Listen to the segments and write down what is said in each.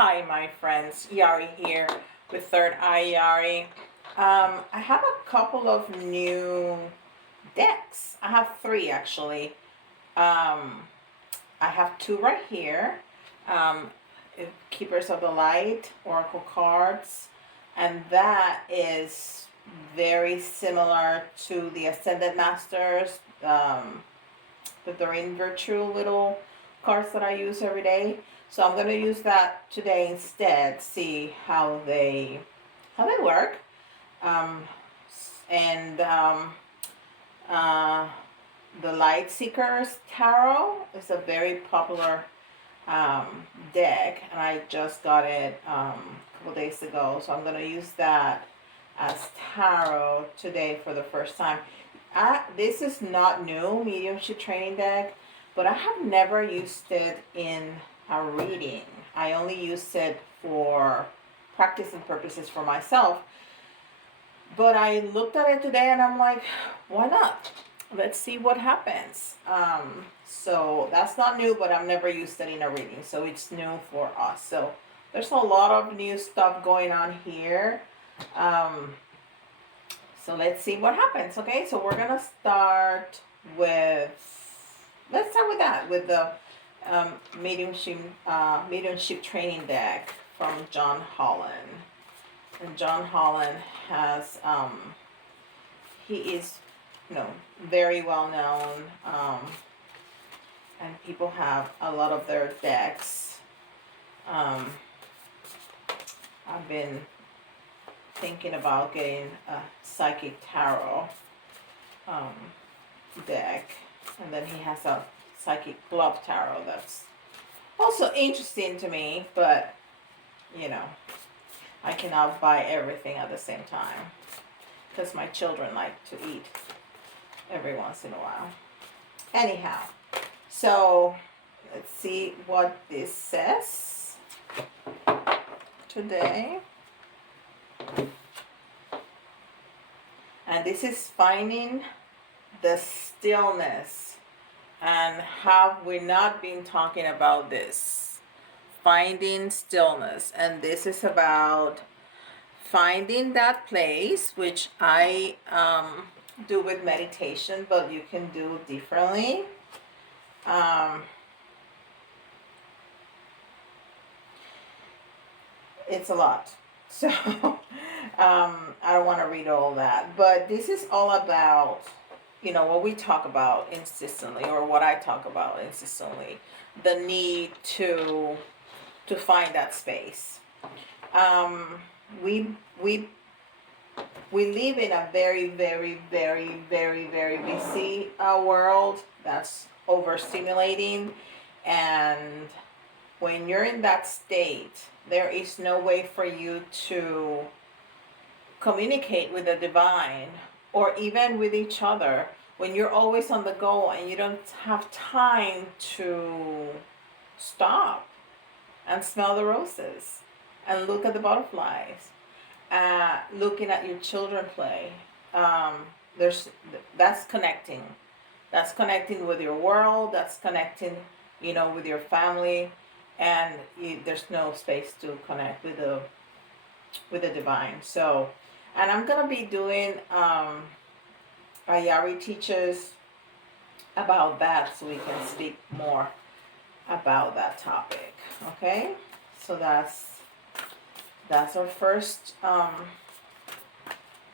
Hi, my friends. Yari here with Third Eye Yari. I have a couple of new decks. I have three actually. I have two right here. Um, Keepers of the Light, Oracle cards, and that is very similar to the Ascended Masters, the Doreen Virtue little cards that I use every day. So I'm gonna use that today instead. See how they work. Um, and uh, the Light Seekers Tarot is a very popular deck, and I just got it a couple days ago. So I'm gonna use that as tarot today for the first time. This is not new, mediumship training deck, but I have never used it in a reading. I only used it for practicing purposes for myself. But I looked at it today and I'm like, why not? Let's see what happens. So that's not new, but I've never used it in a reading, so it's new for us. So there's a lot of new stuff going on here. So let's see what happens. Okay, so we're gonna start with, let's start with that, with the mediumship training deck from John Holland. And John Holland has he is, very well known, and people have a lot of their decks. I've been thinking about getting a psychic tarot deck, and then he has a psychic glove tarot that's also interesting to me, but I cannot buy everything at the same time because my children like to eat every once in a while. Anyhow, so let's see what this says today. And this is finding the stillness. And have we not been talking about this? Finding stillness. And this is about finding that place, which I do with meditation, but you can do differently. It's a lot. So I don't want to read all that, but this is all about, what we talk about insistently, or what I talk about insistently, the need to find that space. We live in a very, very, very, very, very busy world that's overstimulating, and when you're in that state, there is no way for you to communicate with the divine or even with each other when you're always on the go and you don't have time to stop and smell the roses and look at the butterflies, looking at your children play. That's connecting. That's connecting with your world. That's connecting, with your family, and there's no space to connect with the divine. So, and I'm gonna be doing Yari teaches about that, so we can speak more about that topic. Okay, so that's our first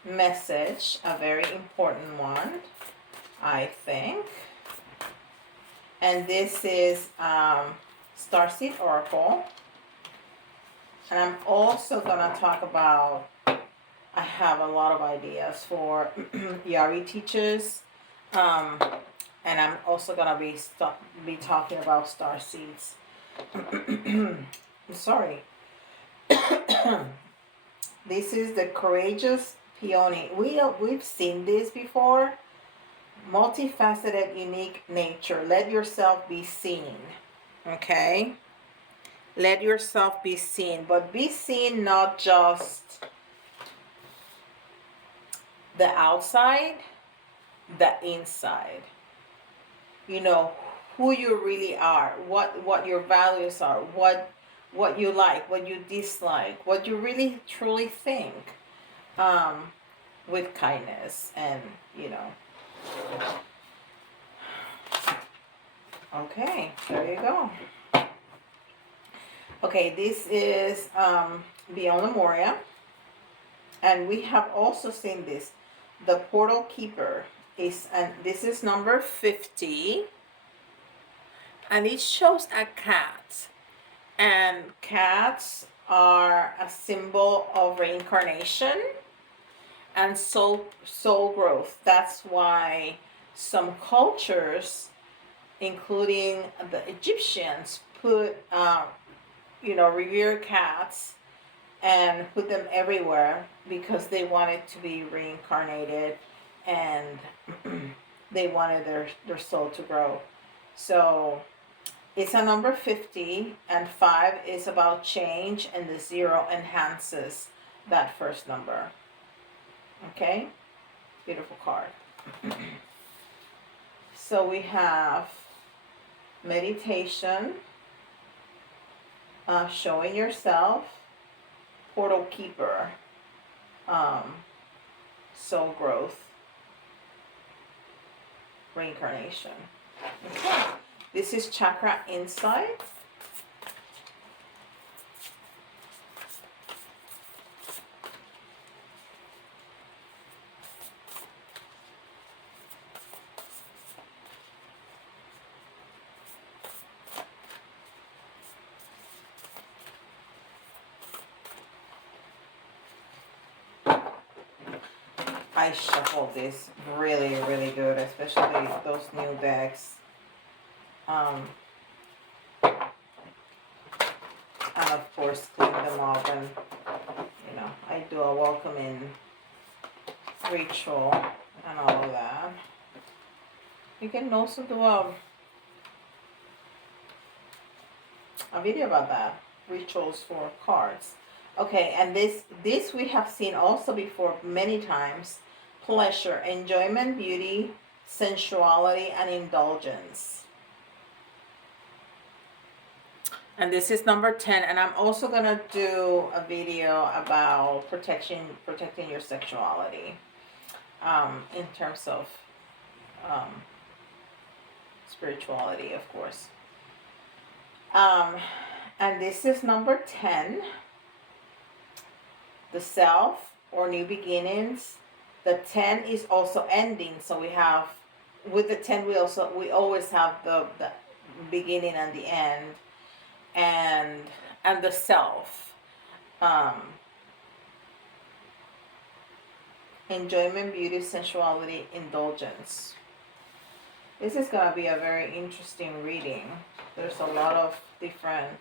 message, a very important one, I think. And this is Starseed Oracle. And I'm also gonna talk about, I have a lot of ideas for Yari teachers, and I'm also gonna be talking about star seeds. Sorry. This is the Courageous Peony. We've seen this before. Multifaceted, unique nature. Let yourself be seen. Okay? Let yourself be seen, but be seen not just the outside, the inside. Who you really are, what your values are, what what you like, what you dislike, what you really truly think, with kindness, and you know. Okay, there you go. Okay, this is Beyond Lemuria, and we have also seen this. The Portal Keeper is, and this is number 50, and it shows a cat, and cats are a symbol of reincarnation and soul growth. That's why some cultures, including the Egyptians, put revere cats and put them everywhere because they wanted to be reincarnated, and they wanted their soul to grow. So it's a number 50, and 5 is about change, and the 0 enhances that first number. Okay, beautiful card. So we have meditation, showing yourself, Portal Keeper, soul growth, reincarnation. Okay. This is Chakra Insight. I shuffled this really, really good, especially those new decks. And of course, clean them up, and I do a welcoming ritual and all of that. You can also do a video about that, rituals for cards. Okay, and this we have seen also before many times. Pleasure, enjoyment, beauty, sensuality, and indulgence. And this is number 10, and I'm also gonna do a video about protecting your sexuality, in terms of spirituality, of course. And this is number 10, the self, or new beginnings. The 10 is also ending, so we have, with the 10 we always have the beginning and the end, and the self, enjoyment, beauty, sensuality, indulgence. This is going to be a very interesting reading. There's a lot of different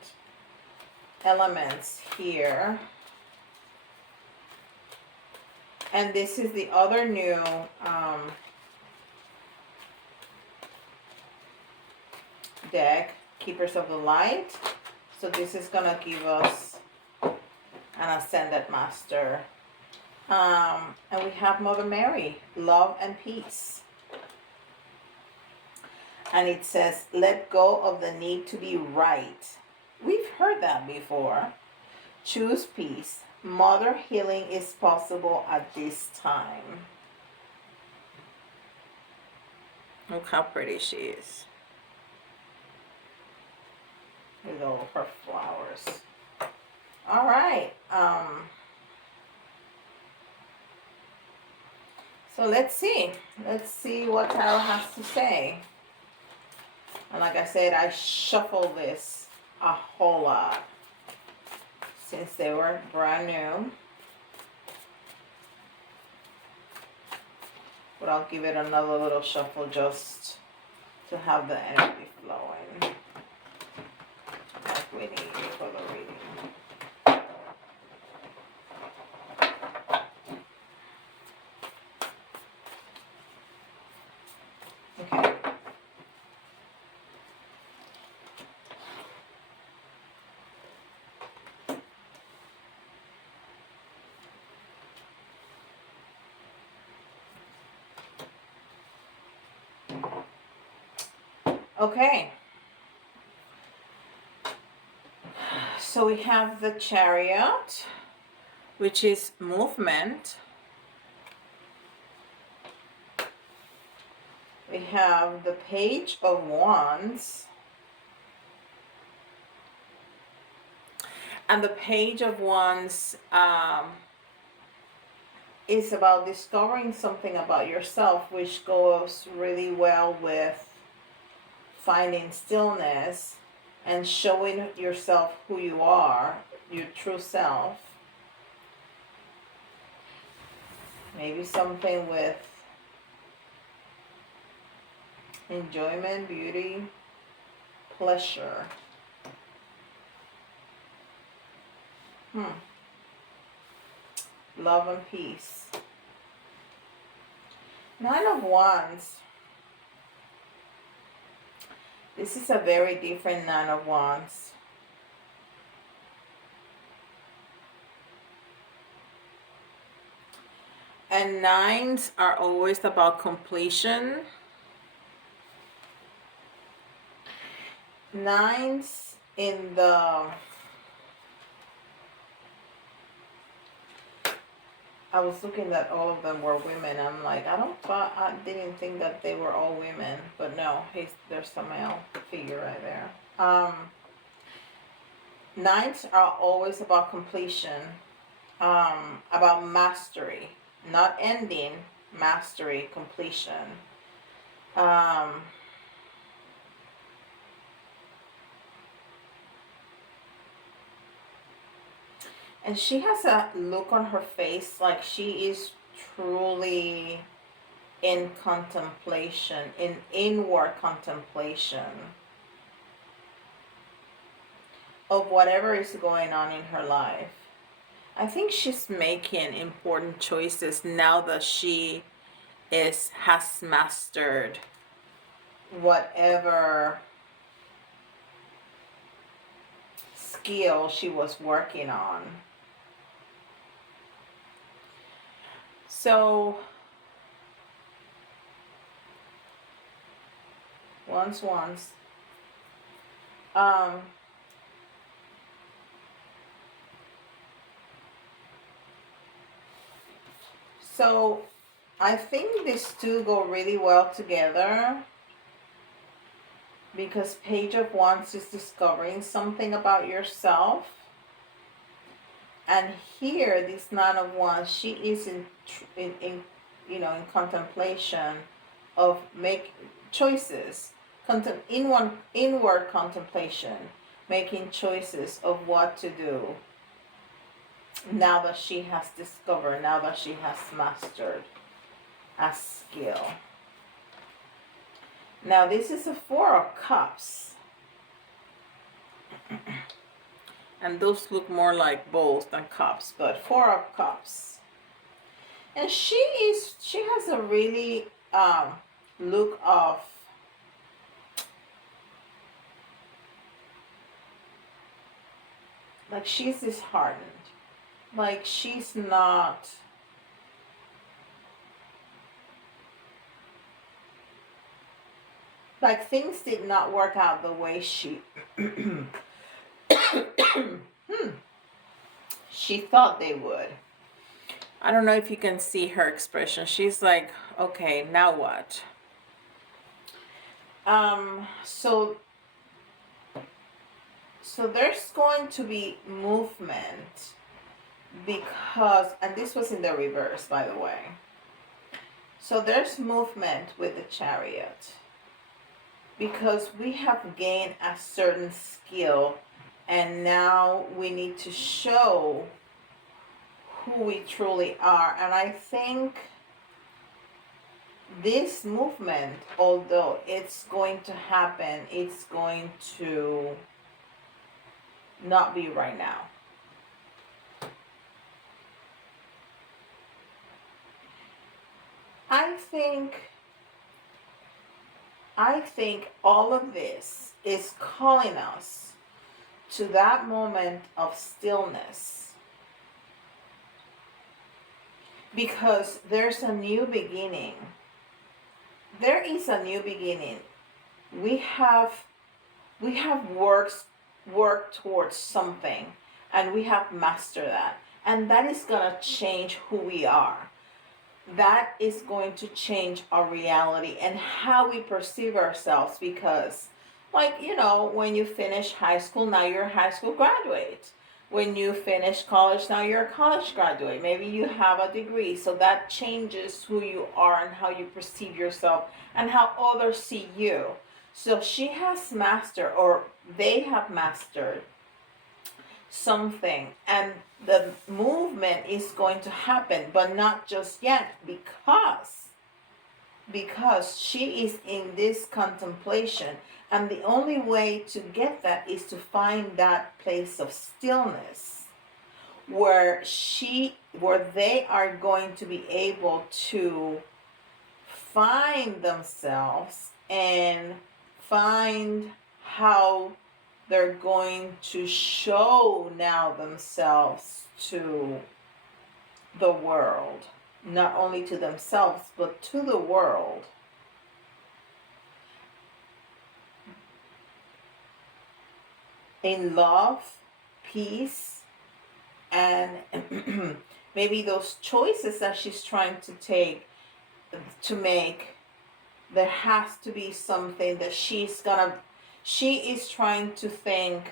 elements here. And this is the other new deck, Keepers of the Light. So this is going to give us an Ascended Master. And we have Mother Mary, Love and Peace. And it says, let go of the need to be right. We've heard that before. Choose peace. Mother healing is possible at this time. Look how pretty she is, with all her flowers. All right. So let's see what Tarot has to say. And like I said, I shuffled this a whole lot since they were brand new. But I'll give it another little shuffle just to have the energy flowing like we need for the reading. Okay. Okay. So So we have the Chariot, which is movement. We have the Page of Wands. And the Page of Wands is about discovering something about yourself, which goes really well with finding stillness and showing yourself who you are, your true self. Maybe something with enjoyment, beauty, pleasure. Love and peace. Nine of Wands. This is a very different Nine of Wands. And nines are always about completion. Nines in the... I was looking that all of them were women. I'm like, I didn't think that they were all women, but no, there's a male figure right there. Nines are always about completion, about mastery, not ending, mastery, completion. And she has a look on her face like she is truly in contemplation, in inward contemplation of whatever is going on in her life. I think she's making important choices now that she has mastered whatever skill she was working on. So once so I think these two go really well together, because Page of Wands is discovering something about yourself, and here this Nine of Wands, she is in contemplation of make choices, inward contemplation, making choices of what to do now that she has discovered, now that she has mastered a skill. Now this is a Four of Cups. And those look more like bowls than cups, but Four of Cups. And she has a really look of like she's disheartened. Like she's not... like things did not work out the way she she thought they would. I don't know if you can see her expression. She's like, okay, now what? So there's going to be movement, because, and this was in the reverse, by the way. So there's movement with the Chariot, because we have gained a certain skill, and now we need to show who we truly are. And I think this movement, although it's going to happen, it's going to not be right now. I think all of this is calling us to that moment of stillness, because there's a new beginning. There is a new beginning. We have works work towards something, and we have mastered that, and that is going to change who we are. That is going to change our reality and how we perceive ourselves, because, like, you know, when you finish high school, now you're a high school graduate. When you finish college, now you're a college graduate. Maybe you have a degree, so that changes who you are and how you perceive yourself and how others see you. So she has mastered, or they have mastered something, and the movement is going to happen, but not just yet, because she is in this contemplation, and the only way to get that is to find that place of stillness where they are going to be able to find themselves and find how they're going to show now themselves to the world. Not only to themselves, but to the world. In love, peace, and maybe those choices that she's trying to make, there has to be something that she is trying to think,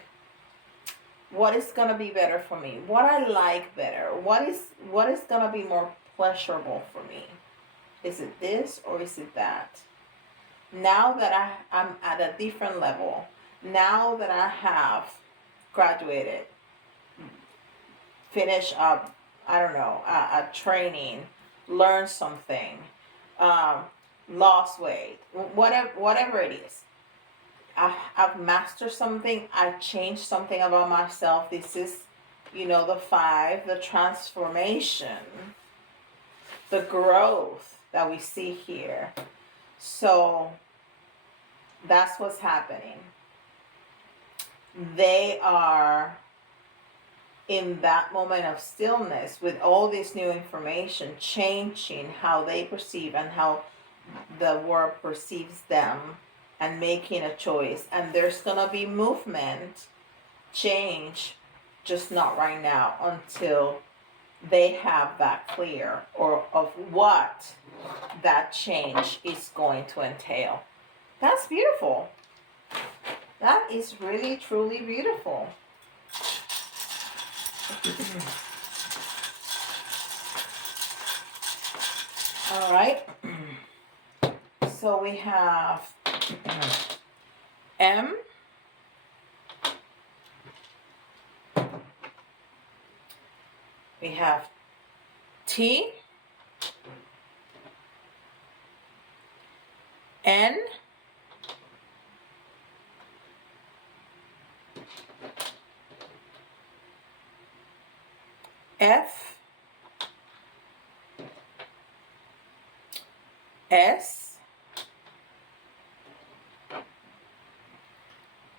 what is going to be better for me? What I like better? What is going to be more pleasurable for me? Is it this or is it that? Now that I'm at a different level, now that I have graduated, finished up, I don't know, a training, learned something, lost weight, whatever it is. I've mastered something. I've changed something about myself. This is, the 5, the transformation, the growth that we see here. So that's what's happening. They are in that moment of stillness with all this new information, changing how they perceive and how the world perceives them, and making a choice. And there's gonna be movement, change, just not right now, until they have that clear, or of what that change is going to entail. That's beautiful. That is really, truly beautiful. All right. So we have M, we have T, N, F, S,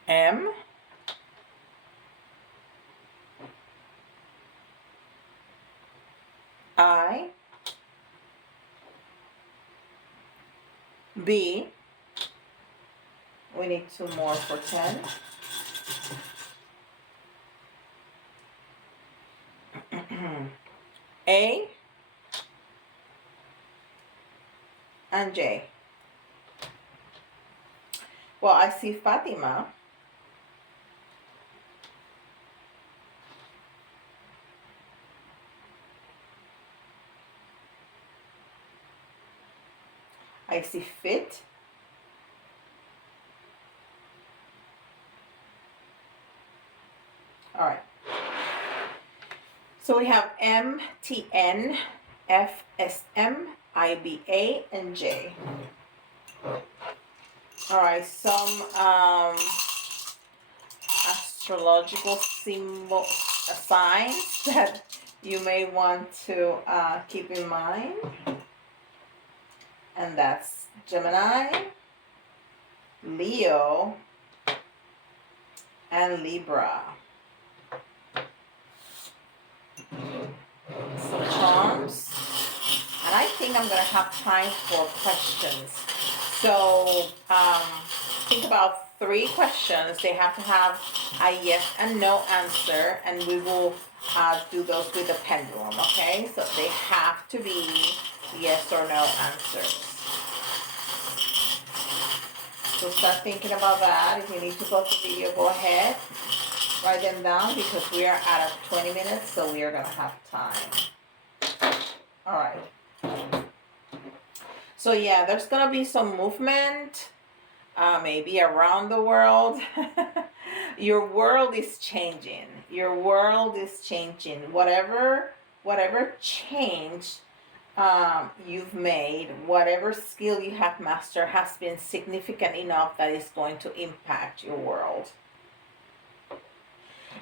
M, I, B, we need 2 more for 10, A, and J. Well, I see Fatima. I see Fit. All right. So we have M, T, N, F, S, M, I, B, A, and J. All right. Some astrological symbol signs that you may want to keep in mind. And that's Gemini, Leo, and Libra. Some charms. And I think I'm going to have time for questions. So think about 3 questions. They have to have a yes and no answer, and we will do those with the pendulum, okay? So they have to be yes or no answers. So start thinking about that. If you need to pause the video, go ahead. Write them down because we are at 20 minutes, so we are going to have time. All right. So yeah, there's going to be some movement, maybe around the world. Your world is changing. Your world is changing. Whatever change you've made, whatever skill you have mastered has been significant enough that it's going to impact your world.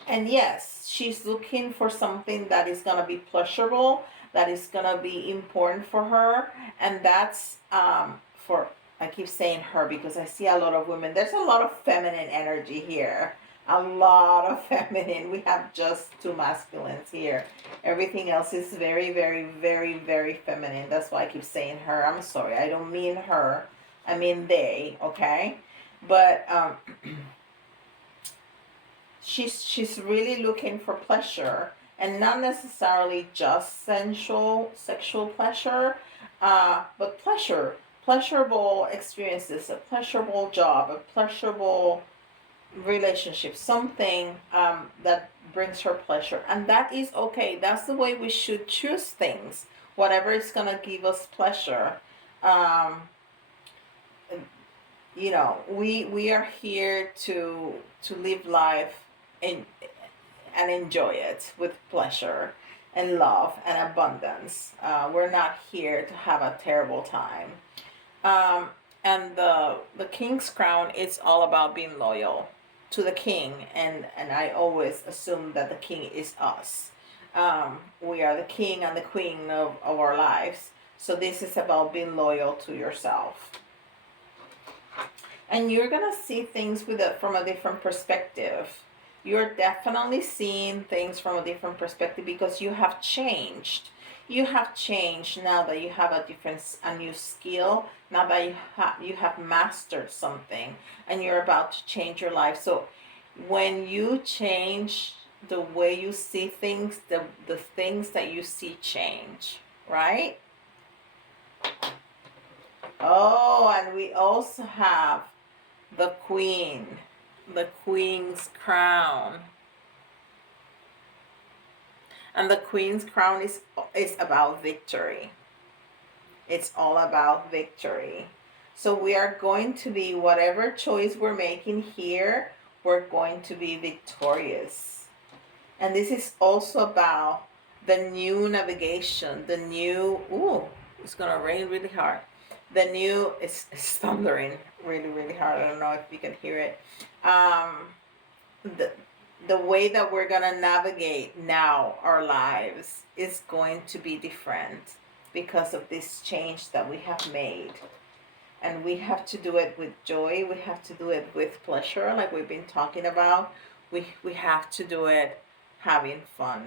And yes, she's looking for something that is going to be pleasurable, that is going to be important for her. And that's for, I keep saying her because I see a lot of women. There's a lot of feminine energy here. A lot of feminine. We have just two masculines here. Everything else is very, very, very, very feminine. That's why I keep saying her. I'm sorry. I don't mean her. I mean they, okay? But she's really looking for pleasure, and not necessarily just sexual pleasure, but pleasurable experiences, a pleasurable job, a pleasurable relationship, something that brings her pleasure. And that is okay. That's the way we should choose things, whatever is going to give us pleasure. You know, we are here to live life and enjoy it with pleasure and love and abundance. We're not here to have a terrible time. And the king's crown is all about being loyal to the king, and I always assume that the king is us. We are the king and the queen of our lives. So this is about being loyal to yourself. And you're gonna see things from a different perspective. You're definitely seeing things from a different perspective because you have changed. You have changed now that you have a new skill. Now that you have mastered something, and you're about to change your life. So when you change the way you see things, the things that you see change, right? Oh, and we also have the queen, the queen's crown. And the queen's crown is about victory. It's all about victory. So we are going to be, whatever choice we're making here, we're going to be victorious. And this is also about the new navigation, the new, ooh, it's going to rain really hard. The new, it's thundering really, really hard. I don't know if you can hear it. The way that we're going to navigate now our lives is going to be different because of this change that we have made. And we have to do it with joy. We have to do it with pleasure, like we've been talking about. We have to do it having fun.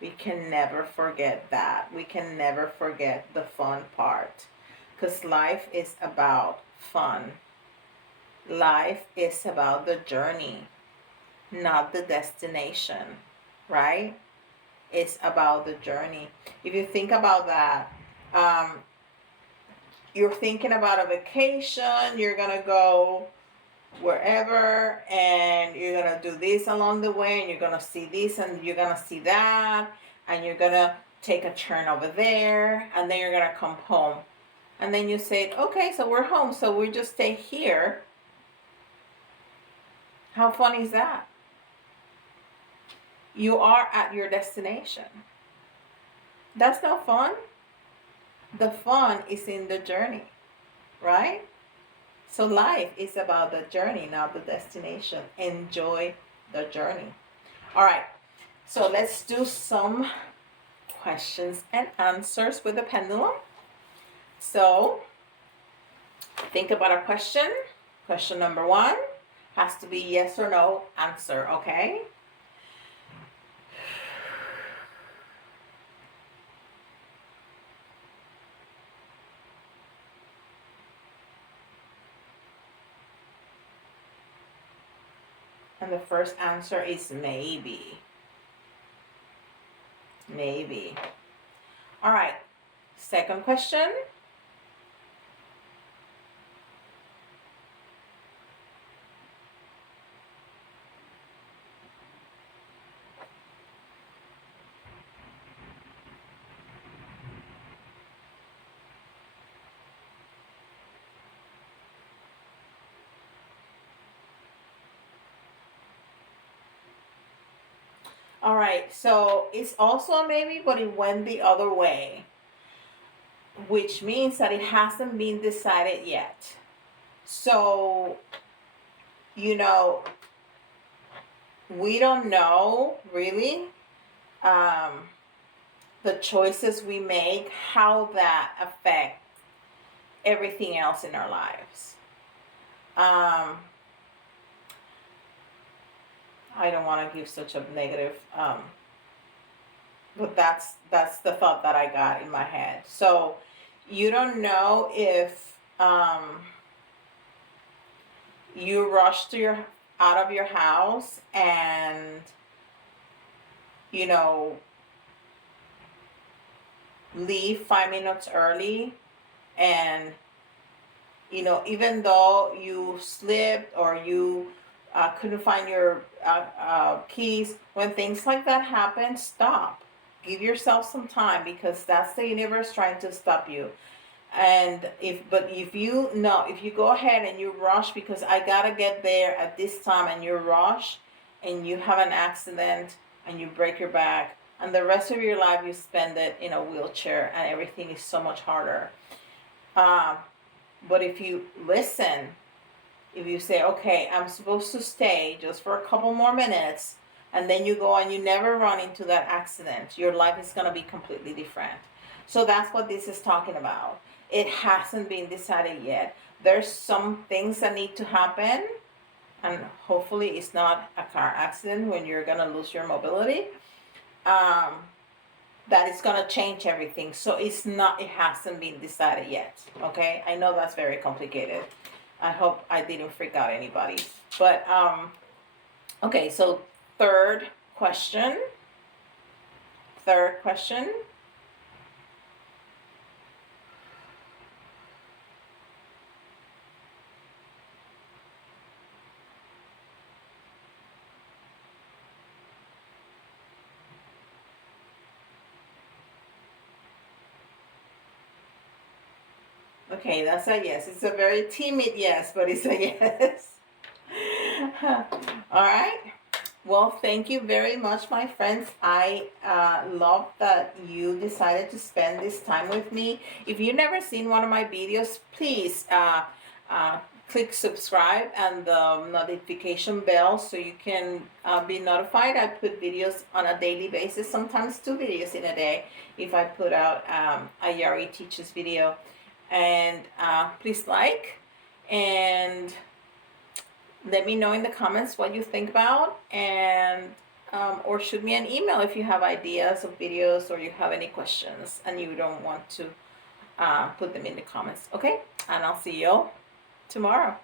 We can never forget that. We can never forget the fun part. Because life is about fun. Life is about the journey, not the destination, right? It's about the journey. If you think about that, you're thinking about a vacation, you're gonna go wherever, and you're gonna do this along the way, and you're gonna see this, and you're gonna see that, and you're gonna take a turn over there, and then you're gonna come home. And then you say, okay, so we're home, so we just stay here. How fun is that? You are at your destination. That's no fun. The fun is in the journey, right? So life is about the journey, not the destination. Enjoy the journey. All right, so let's do some questions and answers with the pendulum. So think about a question. Question number 1 has to be yes or no answer, okay? And the first answer is maybe. Maybe. All right. Second question. All right, so it's also a maybe, but it went the other way, which means that it hasn't been decided yet. So, you know, we don't know really the choices we make, how that affect everything else in our lives. I don't want to give such a negative, but that's the thought that I got in my head. So you don't know if you rush to your out of your house and you know leave 5 minutes early, and you know, even though you slipped or you couldn't find your keys, when things like that happen, stop. Give yourself some time, because that's the universe trying to stop you. And if you know, if you go ahead and you rush because I gotta get there at this time, and you rush and you have an accident and you break your back, and the rest of your life you spend it in a wheelchair, and everything is so much harder. But if you listen, if you say, okay, I'm supposed to stay just for a couple more minutes, and then you go and you never run into that accident, your life is going to be completely different. So that's what this is talking about. It hasn't been decided yet. There's some things that need to happen, and hopefully it's not a car accident when you're going to lose your mobility. That is going to change everything. So it hasn't been decided yet. Okay, I know that's very complicated. I hope I didn't freak out anybody. But okay, so third question. Okay, that's a yes. It's a very timid yes, but it's a yes. All right. Well, thank you very much, my friends. I love that you decided to spend this time with me. If you've never seen one of my videos, please click subscribe and the notification bell so you can be notified. I put videos on a daily basis, sometimes 2 videos in a day if I put out a Yari Teaches video. And please like and let me know in the comments what you think about, and or shoot me an email if you have ideas of videos or you have any questions and you don't want to put them in the comments. Okay, and I'll see you tomorrow.